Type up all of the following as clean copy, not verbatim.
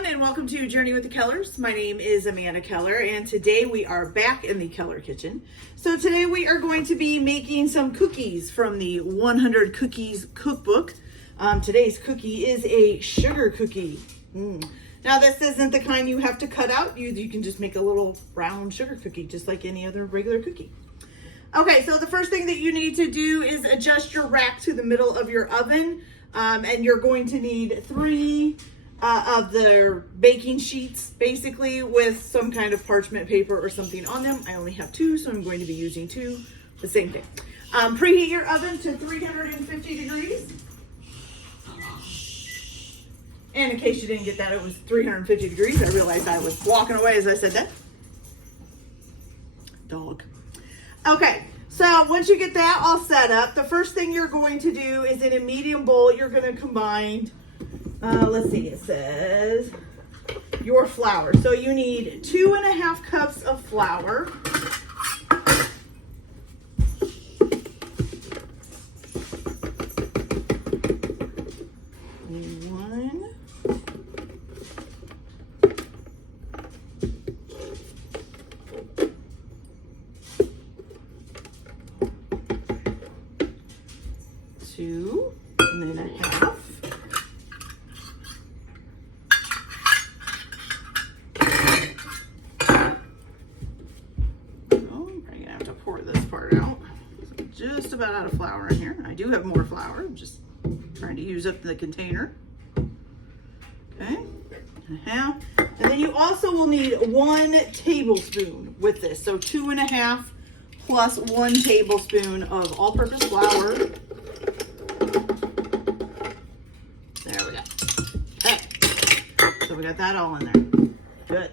everyone, and welcome to Journey with the Kellers. My name is Amanda Keller, and today we are back in the Keller kitchen. So today we are going to be making some cookies from the 100 Cookies cookbook. Today's cookie is a sugar cookie. Now this isn't the kind you have to cut out. You can just make a little round sugar cookie just like any other regular cookie. Okay, so the first thing that you need to do is adjust your rack to the middle of your oven. And you're going to need 3 of the baking sheets, basically, with some kind of parchment paper or something on them. I only have 2, so I'm going to be using 2. The same thing. Preheat your oven to 350 degrees. And in case you didn't get that, it was 350 degrees. I realized I was walking away as I said that. Dog. Okay. So once you get that all set up, the first thing you're going to do is in a medium bowl, you're going to combine, let's see, it says your flour. So you need 2.5 cups of flour. And then a half. Oh, I'm gonna have to pour this part out. Just about out of flour in here. I do have more flour. I'm just trying to use up the container. Okay, and a half. And then you also will need 1 tablespoon with this. So 2.5 plus 1 tablespoon of all-purpose flour. There we go. Okay. So we got that all in there. Good.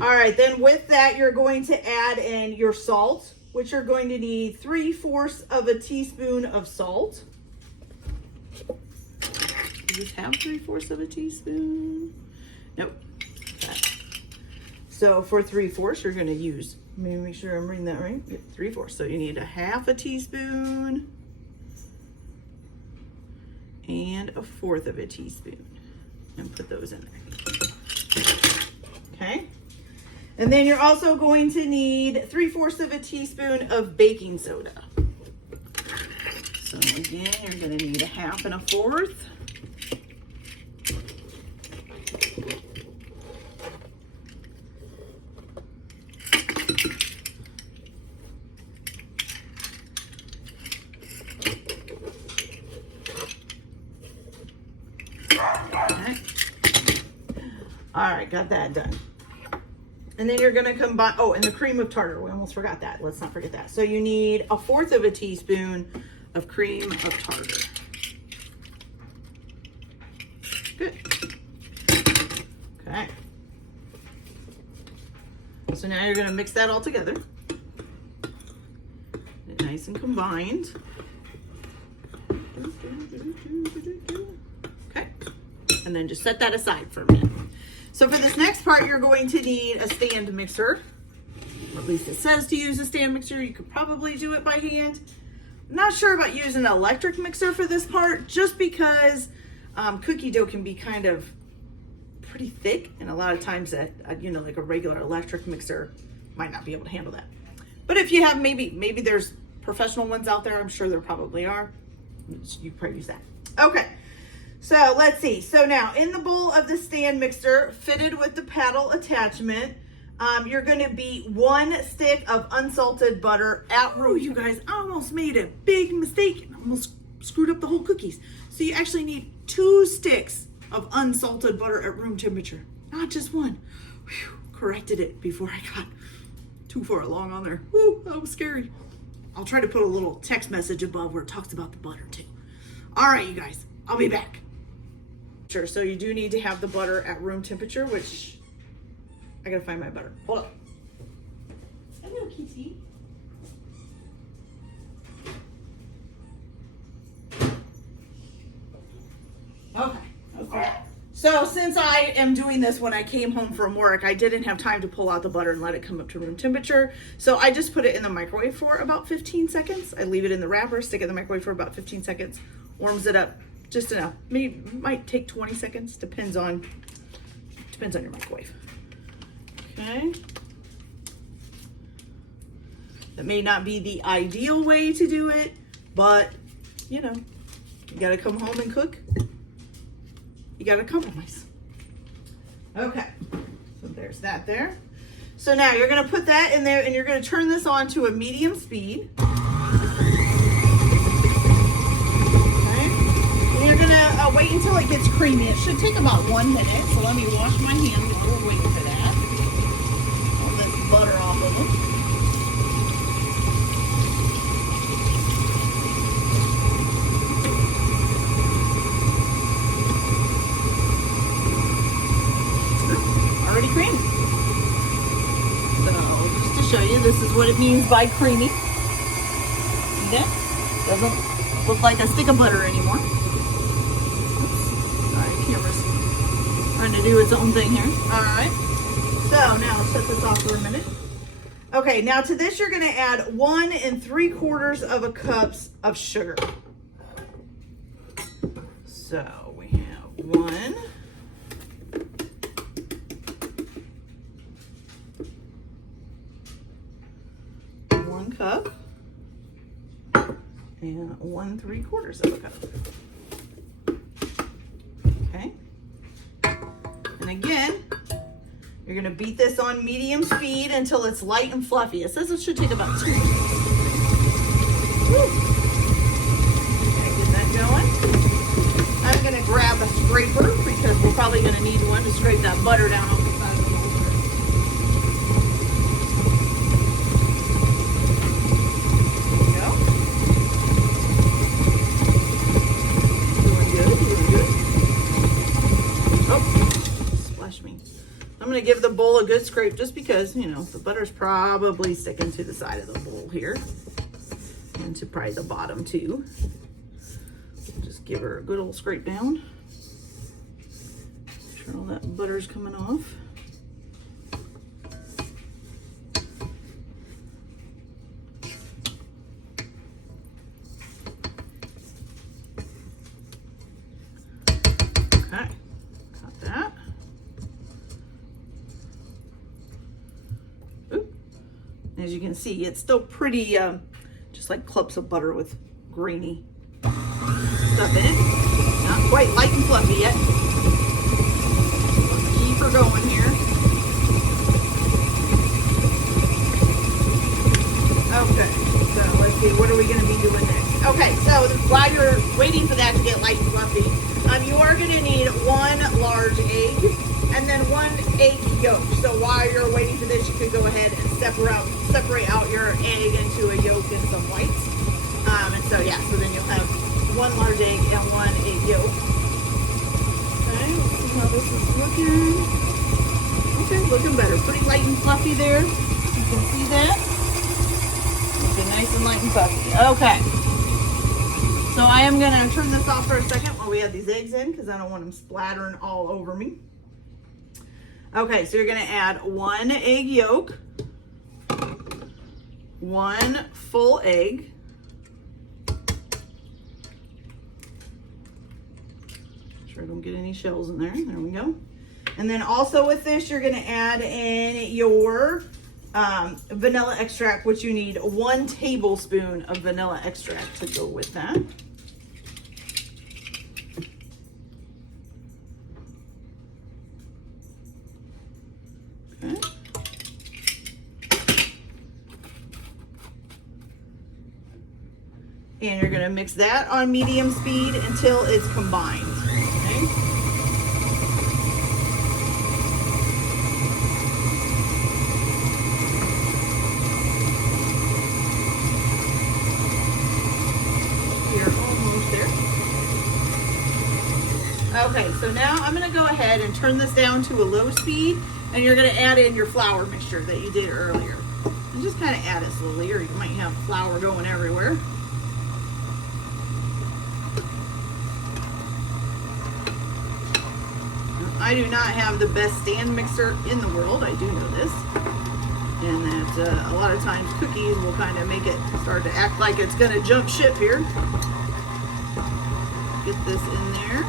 All right, then with that, you're going to add in your salt, which you're going to need 3/4 of a teaspoon of salt. Does this have 3/4 of a teaspoon? Nope. Okay. So for 3/4, you're going to use, let me make sure I'm reading that right. 3/4. So you need a 1/2 teaspoon. And 1/4 of a teaspoon, and put those in there. Okay, and then you're also going to need 3/4 of a teaspoon of baking soda. So again, you're going to need a 1/2 and a 1/4. All right, got that done. And then you're gonna combine, oh, and the cream of tartar. We almost forgot that. Let's not forget that. So you need 1/4 of a teaspoon of cream of tartar. Good. Okay. So now you're gonna mix that all together. Get it nice and combined. Okay. And then just set that aside for a minute. So for this next part, you're going to need a stand mixer. Or at least it says to use a stand mixer. You could probably do it by hand. I'm not sure about using an electric mixer for this part, just because cookie dough can be kind of pretty thick, and a lot of times that like a regular electric mixer might not be able to handle that. But if you have, maybe there's professional ones out there. I'm sure there probably are. You probably use that. Okay. So let's see. So now in the bowl of the stand mixer, fitted with the paddle attachment, you're going to beat 1 stick of unsalted butter at room. You guys, I almost made a big mistake and almost screwed up the whole cookies. So you actually need 2 sticks of unsalted butter at room temperature, not just 1. Whew, corrected it before I got too far along on there. Whew, that was scary. I'll try to put a little text message above where it talks about the butter too. All right, you guys, I'll be back. Sure, so you do need to have the butter at room temperature, which I gotta find my butter. Hold up. Hello, kitty. Okay. So since I am doing this when I came home from work, I didn't have time to pull out the butter and let it come up to room temperature. So I just put it in the microwave for about 15 seconds. I leave it in the wrapper, stick it in the microwave for about 15 seconds, warms it up just enough. Maybe might take 20 seconds, depends on your microwave. Okay. That may not be the ideal way to do it, but you know, you gotta come home and cook. You gotta compromise. Okay, so there's that there. So now you're gonna put that in there and you're gonna turn this on to a medium speed. Wait until it gets creamy. It should take about 1 minute. So let me wash my hands before we're waiting for that. All this butter off of them. Already creamy. So just to show you, this is what it means by creamy. See that? Doesn't look like a stick of butter anymore. Trying to do its own thing here. All right. So now let's set this off for a minute. Okay, now to this you're going to add 1 3/4 cups of sugar. So we have 1 cup and 1 3/4 cup. Okay. And again, you're gonna beat this on medium speed until it's light and fluffy. It says it should take about 2 minutes. Okay, get that going. I'm gonna grab a scraper because we're probably gonna need one to scrape that butter down off the side of the bowl. I'm going to give the bowl a good scrape just because, you know, the butter's probably sticking to the side of the bowl here and to probably the bottom too. Just give her a good old scrape down. Make sure all that butter's coming off. Okay, got that. As you can see, it's still pretty, just like clumps of butter with grainy stuff in it. Not quite light and fluffy yet. Keep her going here. Okay, so let's see, what are we going to be doing next? Okay, so while you're waiting for that to get light and fluffy, you are going to need 1 large egg and then 1 egg yolk. So while you're waiting for this, you could go ahead and separate out your egg into a yolk and some whites. And so yeah, so then you'll have 1 large egg and 1 egg yolk. Okay, let's see how this is looking. Okay, looking better. Pretty light and fluffy there. You can see that. Looking nice and light and fluffy. Okay. So I am going to turn this off for a second while we add these eggs in because I don't want them splattering all over me. Okay, so you're going to add 1 egg yolk, 1 full egg, make sure I don't get any shells in there. There we go. And then also with this, you're going to add in your vanilla extract, which you need 1 tablespoon of vanilla extract to go with that. Okay. And you're going to mix that on medium speed until it's combined. Okay. You're almost there. Okay, so now I'm going to go ahead and turn this down to a low speed, and you're going to add in your flour mixture that you did earlier. And just kind of add it slowly, or you might have flour going everywhere. I do not have the best stand mixer in the world. I do know this. And that a lot of times cookies will kind of make it start to act like it's going to jump ship here. get this in there.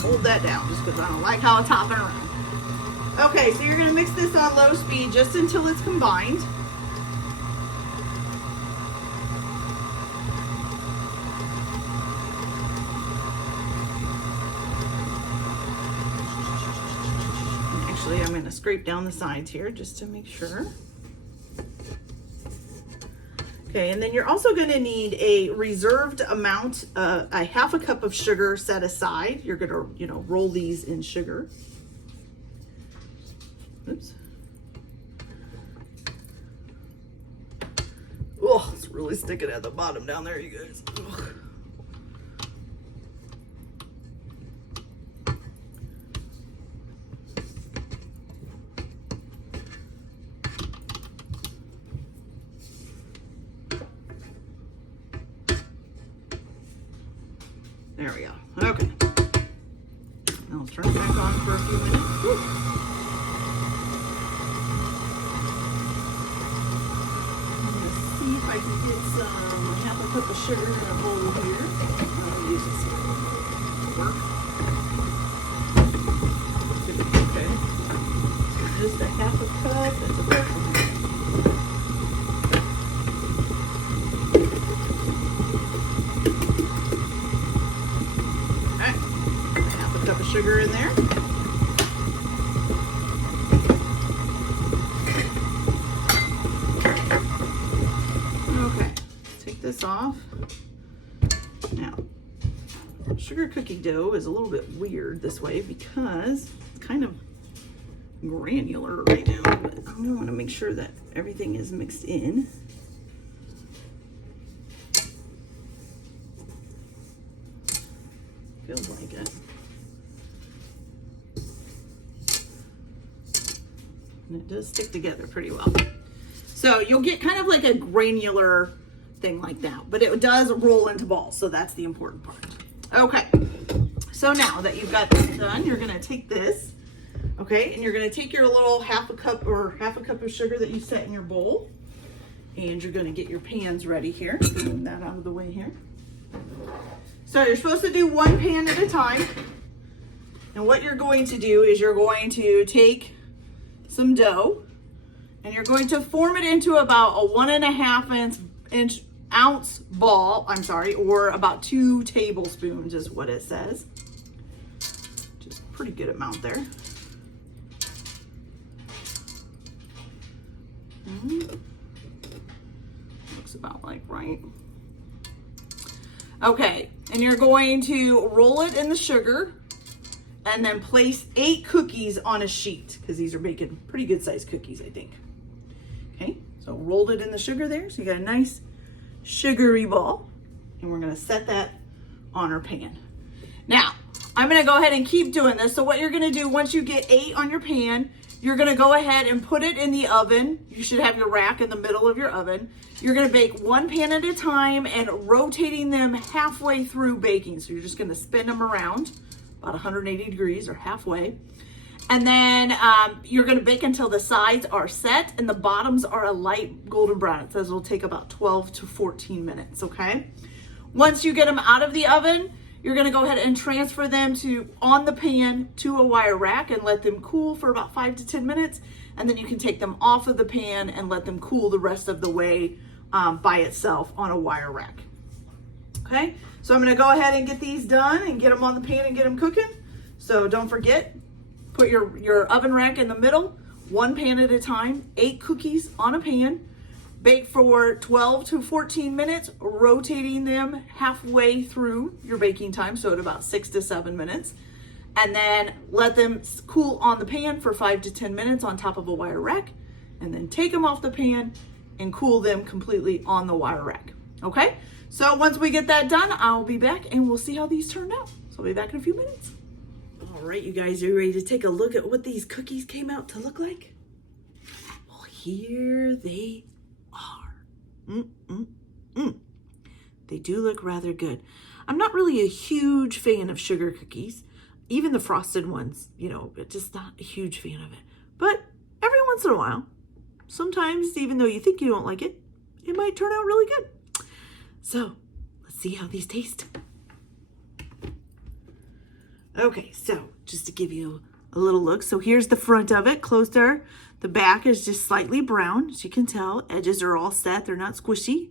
Hold that down just because I don't like how it's hopping around. Okay, so you're going to mix this on low speed just until it's combined. Actually, I'm going to scrape down the sides here just to make sure. Okay, and then you're also going to need a reserved amount, a half a cup of sugar set aside. You're going to, roll these in sugar. Oops. Oh, it's really sticking at the bottom down there, you guys. Ugh. There we go. Okay. Now let's turn it back on for a few minutes. Whew. I'm going to see if I can get some half a cup of sugar in a bowl here. I'll use this to work. Okay. So just a half a cup. That's a bit. Sugar in there. Okay, take this off. Now, sugar cookie dough is a little bit weird this way because it's kind of granular right now, but I'm gonna want to make sure that everything is mixed in. Feels like it. And it does stick together pretty well. So you'll get kind of like a granular thing like that, but it does roll into balls. So that's the important part. Okay. So now that you've got this done, you're going to take this, okay, and you're going to take your little half a cup of sugar that you set in your bowl, and you're going to get your pans ready here. Move that out of the way here. So you're supposed to do one pan at a time. And what you're going to do is you're going to take some dough and you're going to form it into about a 1.5 ounce ball, or about 2 tablespoons is what it says. Just a pretty good amount there. Looks about like right. Okay, and you're going to roll it in the sugar and then place 8 cookies on a sheet because these are making pretty good sized cookies, I think. Okay, so rolled it in the sugar there. So you got a nice sugary ball, and we're gonna set that on our pan. Now, I'm gonna go ahead and keep doing this. So what you're gonna do once you get 8 on your pan, you're gonna go ahead and put it in the oven. You should have your rack in the middle of your oven. You're gonna bake one pan at a time and rotating them halfway through baking. So you're just gonna spin them around about 180 degrees or halfway. And then you're gonna bake until the sides are set and the bottoms are a light golden brown. It says it'll take about 12 to 14 minutes, okay? Once you get them out of the oven, you're gonna go ahead and transfer them on the pan to a wire rack and let them cool for about 5 to 10 minutes. And then you can take them off of the pan and let them cool the rest of the way by itself on a wire rack. Okay, so I'm gonna go ahead and get these done and get them on the pan and get them cooking. So don't forget, put your oven rack in the middle, one pan at a time, 8 cookies on a pan, bake for 12 to 14 minutes, rotating them halfway through your baking time, so at about 6 to 7 minutes. And then let them cool on the pan for 5 to 10 minutes on top of a wire rack, and then take them off the pan and cool them completely on the wire rack. Okay, so once we get that done, I'll be back and we'll see how these turned out. So I'll be back in a few minutes. All right, you guys, are you ready to take a look at what these cookies came out to look like? Well, here they are. They do look rather good. I'm not really a huge fan of sugar cookies. Even the frosted ones, just not a huge fan of it. But every once in a while, sometimes, even though you think you don't like it, it might turn out really good. So let's see how these taste. Okay, so just to give you a little look. So here's the front of it, closer. The back is just slightly brown, as you can tell. Edges are all set, they're not squishy.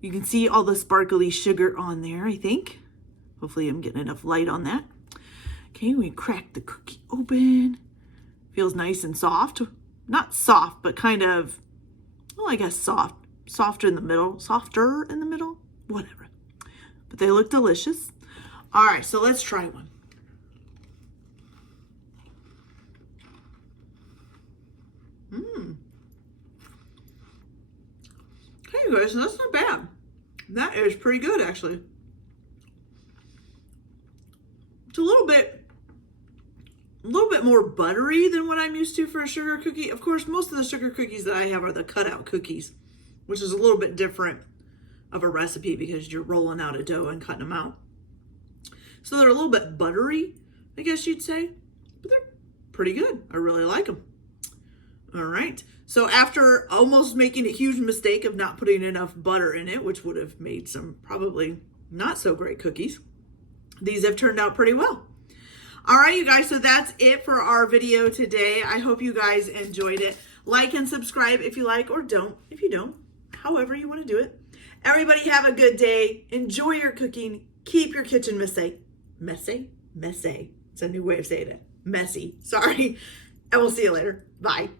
You can see all the sparkly sugar on there, I think. Hopefully I'm getting enough light on that. Okay, we crack the cookie open. Feels nice and soft. Not soft, but kind of, well, I guess soft. Softer in the middle, whatever. But they look delicious. All right, so let's try one. Okay, guys, that's not bad. That is pretty good, actually. It's a little bit more buttery than what I'm used to for a sugar cookie. Of course, most of the sugar cookies that I have are the cutout cookies, which is a little bit different of a recipe because you're rolling out a dough and cutting them out. So they're a little bit buttery, I guess you'd say, but they're pretty good. I really like them. All right. So after almost making a huge mistake of not putting enough butter in it, which would have made some probably not so great cookies, these have turned out pretty well. All right, you guys, so that's it for our video today. I hope you guys enjoyed it. Like and subscribe if you like, or don't if you don't, however you want to do it. Everybody have a good day. Enjoy your cooking. Keep your kitchen messy. Messy? It's a new way of saying it. Messy. Sorry. And we'll see you later. Bye.